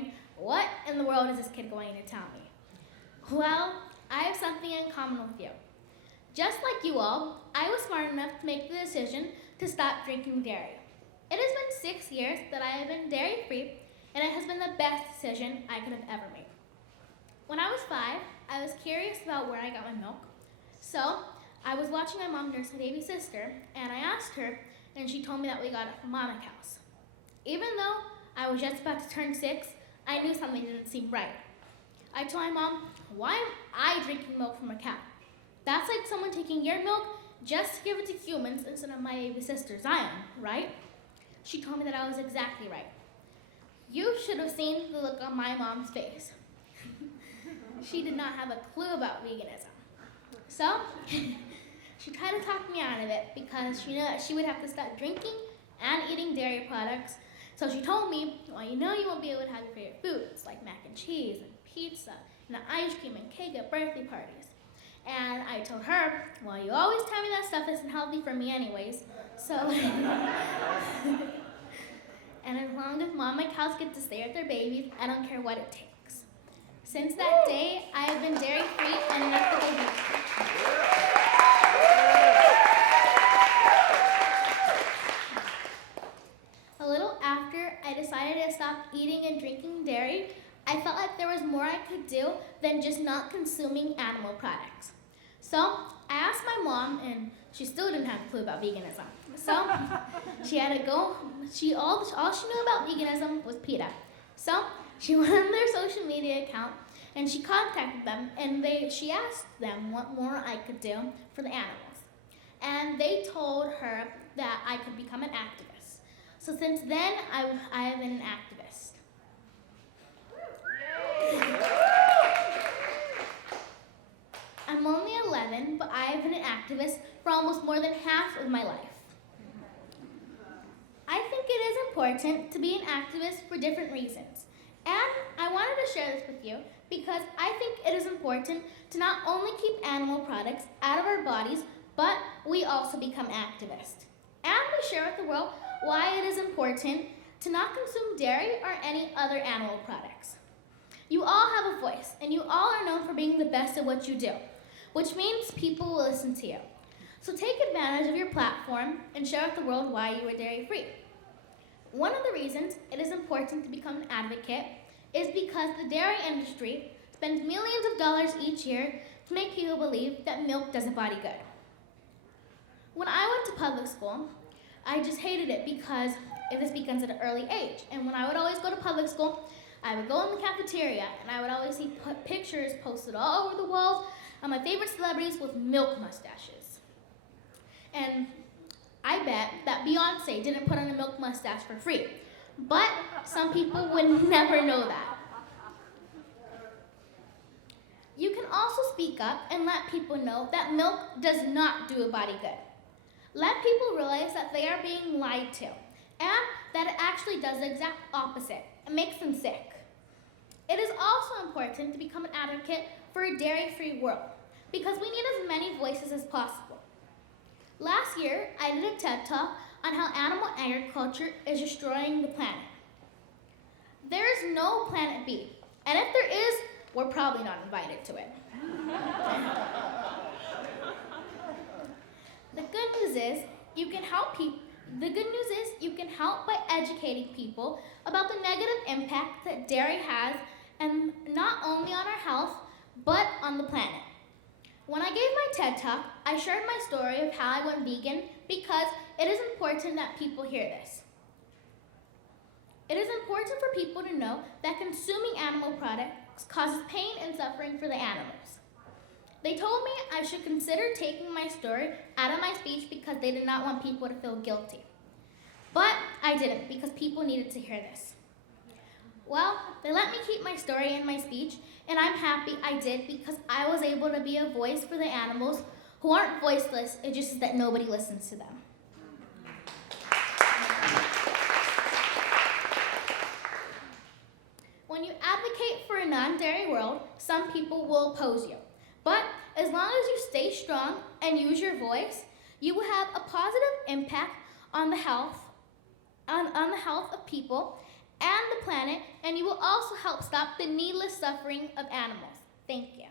wondering, what in the world is this kid going to tell me? Well, I have something in common with you. Just like you all, I was smart enough to make the decision to stop drinking dairy. It has been 6 years that I have been dairy-free, and it has been the best decision I could have ever made. When I was 5, I was curious about where I got my milk. So I was watching my mom nurse my baby sister, and I asked her, and she told me that we got it from mama cows. Even though I was just about to turn 6, I knew something didn't seem right. I told my mom, why am I drinking milk from a cow? That's like someone taking your milk just to give it to humans instead of my baby sister Zion, right? She told me that I was exactly right. You should have seen the look on my mom's face. She did not have a clue about veganism. So, she tried to talk me out of it because she knew that she would have to stop drinking and eating dairy products. So she told me, well, you know you won't be able to have your favorite foods like mac and cheese and pizza and ice cream and cake at birthday parties. And I told her, well, you always tell me that stuff isn't healthy for me anyways. So, and as long as mom and cows get to stay with their babies, I don't care what it takes. Since that day, I have been dairy-free and an ethical vegan. A little after I decided to stop eating and drinking dairy, I felt like there was more I could do than just not consuming animal products. So I asked my mom, and she still didn't have a clue about veganism. So she had to go. All she knew about veganism was PETA. So she went on their social media account and she contacted them, and she asked them what more I could do for the animals. And they told her that I could become an activist. So since then, I have been an activist. I'm only 11, but I have been an activist for almost more than half of my life. I think it is important to be an activist for different reasons. And I wanted to share this with you because I think it is important to not only keep animal products out of our bodies, but we also become activists. And we share with the world why it is important to not consume dairy or any other animal products. You all have a voice, and you all are known for being the best at what you do, which means people will listen to you. So take advantage of your platform and share with the world why you are dairy-free. One of the reasons it is important to become an advocate is because the dairy industry spends millions of dollars each year to make people believe that milk does a body good. When I went to public school, I just hated it because this begins at an early age. And when I would always go to public school, I would go in the cafeteria and I would always see pictures posted all over the walls of my favorite celebrities with milk mustaches. And I bet that Beyonce didn't put on a milk mustache for free, but some people would never know that. You can also speak up and let people know that milk does not do a body good. Let people realize that they are being lied to and that it actually does the exact opposite. It makes them sick. It is also important to become an advocate for a dairy-free world because we need as many voices as possible. Last year, I did a TED Talk on how animal agriculture is destroying the planet. There is no planet B, and if there is, we're probably not invited to it. The good news is you can help by educating people about the negative impact that dairy has, and not only on our health, but on the planet. When I gave my TED Talk, I shared my story of how I went vegan because it is important that people hear this. It is important for people to know that consuming animal products causes pain and suffering for the animals. They told me I should consider taking my story out of my speech because they did not want people to feel guilty. But I didn't because people needed to hear this. Well, they let me keep my story in my speech, and I'm happy I did because I was able to be a voice for the animals who aren't voiceless. It's just that nobody listens to them. When you advocate for a non-dairy world, some people will oppose you. But as long as you stay strong and use your voice, you will have a positive impact on the health of people and the the planet, and you will also help stop the needless suffering of animals. Thank you.